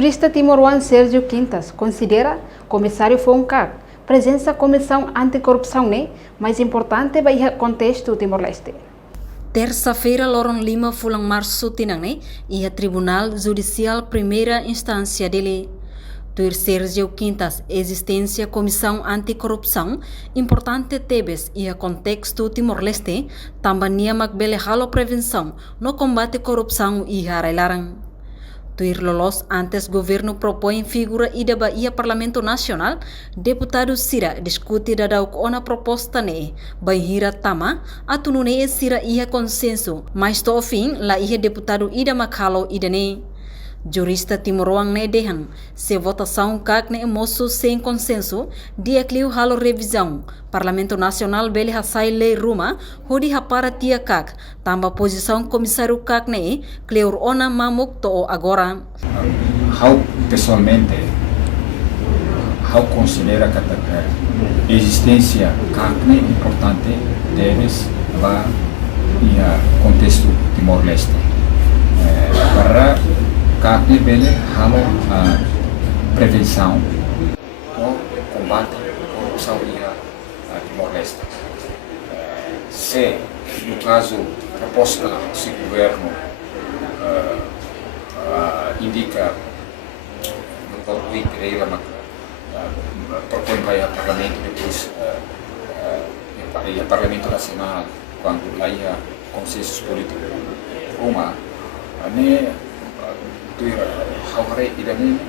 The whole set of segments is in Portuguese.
Jurista timoruano Sérgio Quintas considera comissário FONCAC presença comissão anticorrupção mais importante para o contexto Timor-Leste. Terça-feira, Loron Lima fulang março tinang e a Tribunal Judicial Primeira Instância dele. Tuir Sérgio Quintas, existência comissão anticorrupção importante tebes e a contexto Timor-Leste, também nia magbele halo prevenção no combate à corrupção e harailarang. Tuir lolos antes governo propõe figura ida Bahia Parlamento Nacional, deputado Sira discuti dadauk ona proposta Bahira Tama, atunune Sira ia consenso, mas to fim la ia deputado ida Makalo ida Jurista Timoroang dehan, se votação kak moço sem consenso, dia cliu halo revisão. Parlamento Nacional bele hasai lei ruma, hodi hapara tia kak, tamba posição comissário kak cliur ona mamuk to agora. How pessoalmente, how considera que a existência kak importante deves para o contexto Timor-Leste. Para CACNE bele halo prevenção ou combate à corrupção e Timor-Leste. Se, no caso, proposta do governo indica no concluir Pereira propõe para o Parlamento depois e o Parlamento Nacional quando lá ia consenso político uma haware idane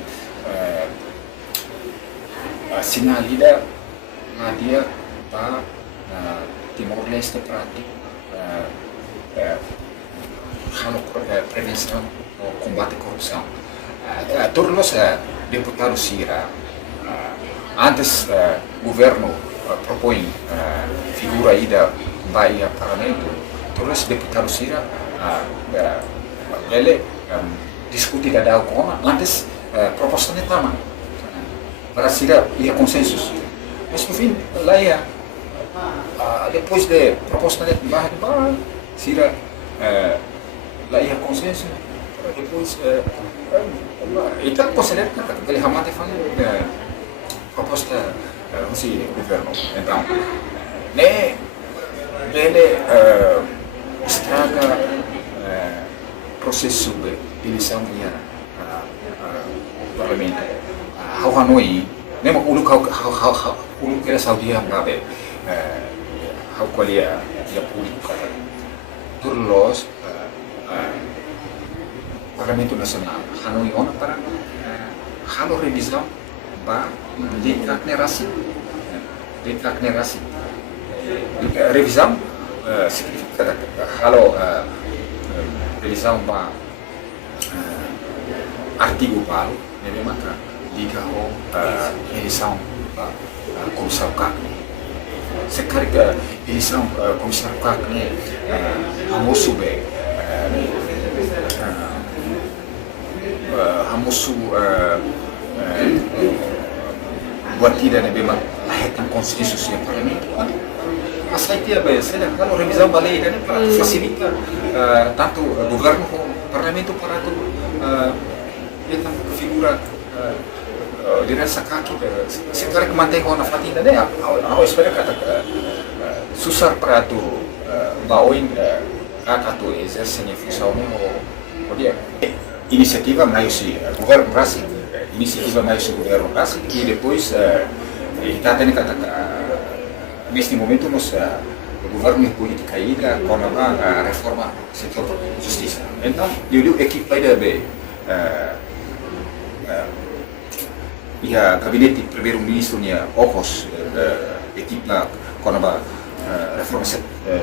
sinal ida ngadia pa Timor-Leste pratik halo prevenção ou combate à corrupção. Todos deputados Sira antes governo propõe figura ida Bahia Parlamento, todos deputados Sira ele discutir ada alguma antes proposta tama para Sira ia consensus. Mas no fim lá ia depois de proposta bahar Sira lá ia consensus depois itu consider que ele ramate faz proposta si governo. Então ele estraga processo de eleição do parlamento. How Hanoi, nem o uluk que era Saudi Arabia, how qualia ia público. Turlos Parlamento Nacional Hanoi ona para halo revisão ba letra generasi revisão significa halo revisão ba artigo baru dari maka liga ho eleição komisário CACNE. Sekarang eleição komisário CACNE hamosu be hamosu buat tidak memang lahirkan konstitusi yang parlamento. Asal itu ya, saya kalau revisão balai dan para facilitar tanto governo como parlamento para tu tentang figura dirasa kaki sekarang mantém na fatinda ao espera kata susar para tu baoin tu exercem função ou dia iniciativa mais governo Brasil iniciativa mais governo Brasil e depois kita tadi kata neste momento nós o governo política ida com a reforma setor justiça. Então eu equipe ida be ia gabinete primeiro-ministro nia okos equipe na com a reforma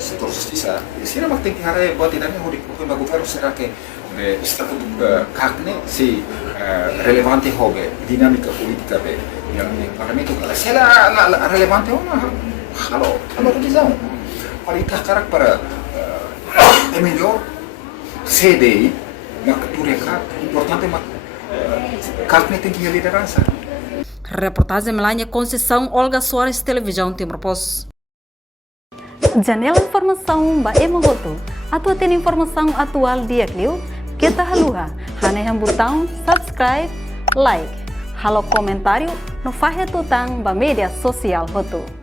setor justiça. Se não tem que haré buat tidak ni hodi ko governo será que estatuto CACNE se relevante hobe dinamika politika be yang parlamento sela relevante halo revisão qualitas karak para é melhor CDI na cultura importante mas CACNE tem que ter liderança. Reportagem Melania Conceição, Olga Soares, Televisão Timor-Post. Janela informação ba emogoto. Atua tem informação atual dia Clio. Kita haluha. Hanai botão subscribe, like, halo comentário no Fahe Tutang ba media sosial Hotu.